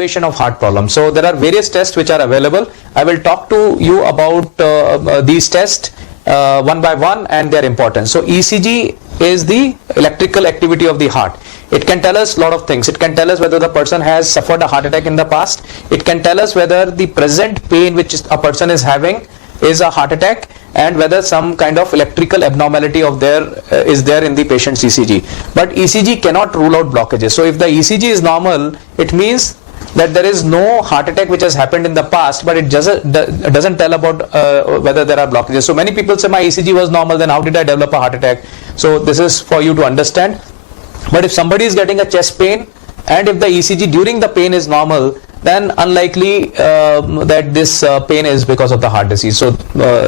evaluation of heart problems. So there are various tests which are available. I will talk to you about these tests one by one and their importance. So ECG is the electrical activity of the heart. It can tell us a lot of things. It can tell us whether the person has suffered a heart attack in the past. It can tell us whether the present pain which a person is having is a heart attack, and whether some kind of electrical abnormality of is there in the patient's ECG. But ECG cannot rule out blockages. So if the ECG is normal, it means that there is no heart attack which has happened in the past, but it doesn't tell about whether there are blockages. So many people say my ECG was normal, then how did I develop a heart attack? So this is for you to understand. But if somebody is getting a chest pain, and if the ECG during the pain is normal, then unlikely that this pain is because of the heart disease. So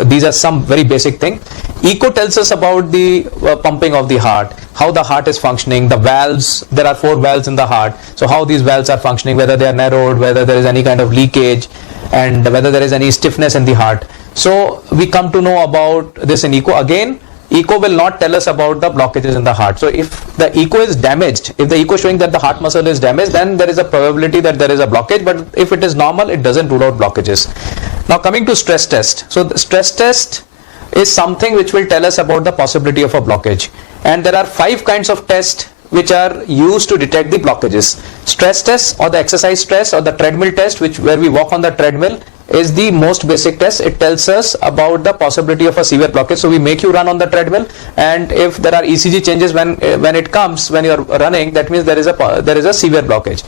these are some very basic things. Echo tells us about the pumping of the heart, how the heart is functioning, the valves. There are 4 valves in the heart. So how these valves are functioning, whether they are narrowed, whether there is any kind of leakage, and whether there is any stiffness in the heart. So we come to know about this in echo. Again, echo will not tell us about the blockages in the heart. So if the echo is damaged, if the echo showing that the heart muscle is damaged, then there is a probability that there is a blockage. But if it is normal, it doesn't rule out blockages. Now coming to stress test. So the stress test is something which will tell us about the possibility of a blockage. And there are 5 kinds of tests which are used to detect the blockages. Stress test, or the exercise stress, or the treadmill test, where we walk on the treadmill, is the most basic test. It tells us about the possibility of a severe blockage. So we make you run on the treadmill, and if there are ECG changes when it comes when you are running, that means there is a severe blockage.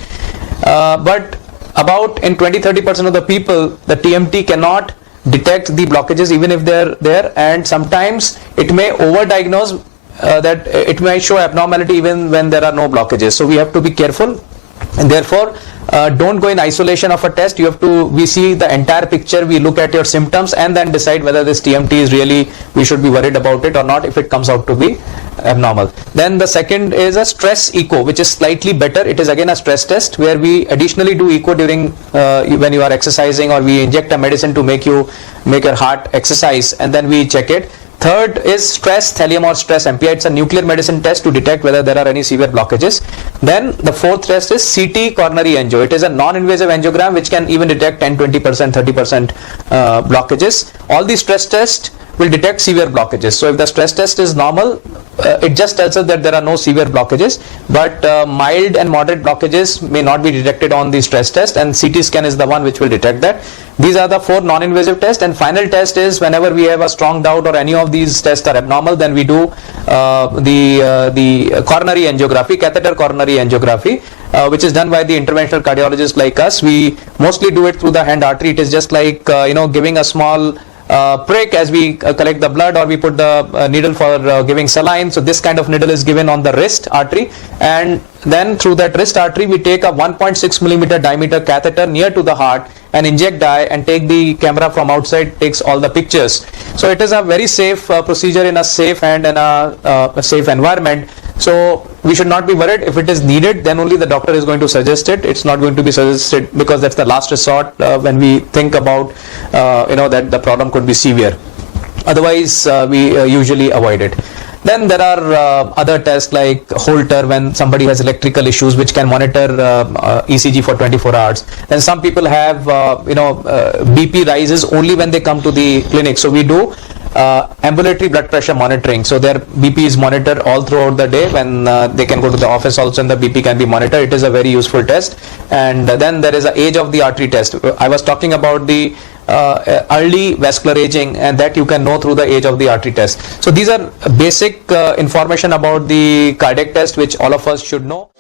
But about in 20-30% of the people, the TMT cannot detect the blockages even if they are there, and sometimes it may overdiagnose, that it may show abnormality even when there are no blockages. So we have to be careful, and therefore don't go in isolation of a test. We see the entire picture, we look at your symptoms, and then decide whether this TMT is really, we should be worried about it or not if it comes out to be abnormal. Then the second is a stress echo, which is slightly better. It is again a stress test where we additionally do echo during when you are exercising, or we inject a medicine to make your heart exercise, and then we check it. Third is stress thallium or stress MPI. It's a nuclear medicine test to detect whether there are any severe blockages. Then the 4th test is CT coronary angio. It is a non-invasive angiogram which can even detect 10, 20%, 30% blockages. All these stress tests will detect severe blockages. So if the stress test is normal, it just tells us that there are no severe blockages, but mild and moderate blockages may not be detected on the stress test, and CT scan is the one which will detect that. These are the 4 non-invasive tests, and final test is whenever we have a strong doubt or any of these tests are abnormal, then we do the coronary angiography, catheter coronary angiography, which is done by the interventional cardiologist like us. We mostly do it through the hand artery. It is just like giving a small prick as we collect the blood, or we put the needle for giving saline. So this kind of needle is given on the wrist artery, and then through that wrist artery we take a 1.6 millimeter diameter catheter near to the heart and inject dye, and take the camera from outside, takes all the pictures. So it is a very safe procedure in a safe and in a safe environment. So we should not be worried. If it is needed, then only the doctor is going to suggest it. It's not going to be suggested, because that's the last resort when we think about that the problem could be severe. Otherwise we usually avoid it. Then there are other tests like Holter, when somebody has electrical issues, which can monitor ECG for 24 hours. Then some people have BP rises only when they come to the clinic. So we do ambulatory blood pressure monitoring. So their BP is monitored all throughout the day. When they can go to the office also, and the BP can be monitored. It is a very useful test. And then there is an age of the artery test. I was talking about the early vascular aging, and that you can know through the age of the artery test. So these are basic information about the cardiac test which all of us should know.